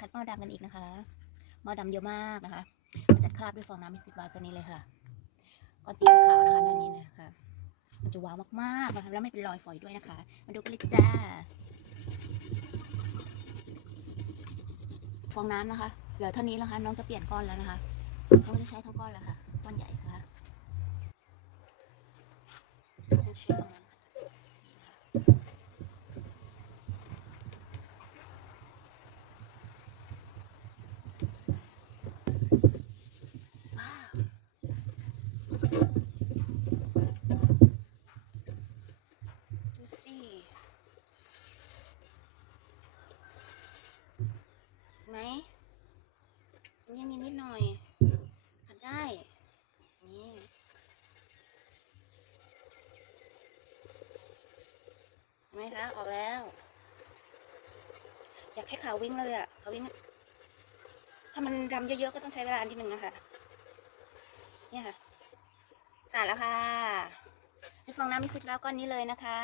คัดหม้อดำกันอีกนะคะหม้อดำเยอะมากนะคะมาจัดคราบด้วยฟองน้ำมิสซิบาตัวนี้เลยค่ะก้อนสีขาวนะคะด้านนี้นะคะมันจะว้าวมากๆนะคะแล้วไม่เป็นรอยฝอยด้วยนะคะ มาดูกันเลยจ้าฟองน้ำนะคะเหลือเท่านี้แล้วค่ะน้องจะเปลี่ยนก้อนแล้วนะคะน้องจะใช้ทั้งก้อนแล้วค่ะก้อนใหญ่คะน้องจะใช้ฟองน้ำค่ะนี่นะคะว้าว ดูสิเห็น ไหมนยังมีนิดหน่อยขัดได้นี่ไหมคะออกแล้ว อยากให้ขาววิ่งเลยอะขาววิ่งถ้ามันดำเยอะๆก็ต้องใช้เวลานิดนึงนะคะเนี่ยค่ะสาดแล้วค่ะให้ฟองน้ำมิสิบแล้วก้อนนี้เลยนะคะ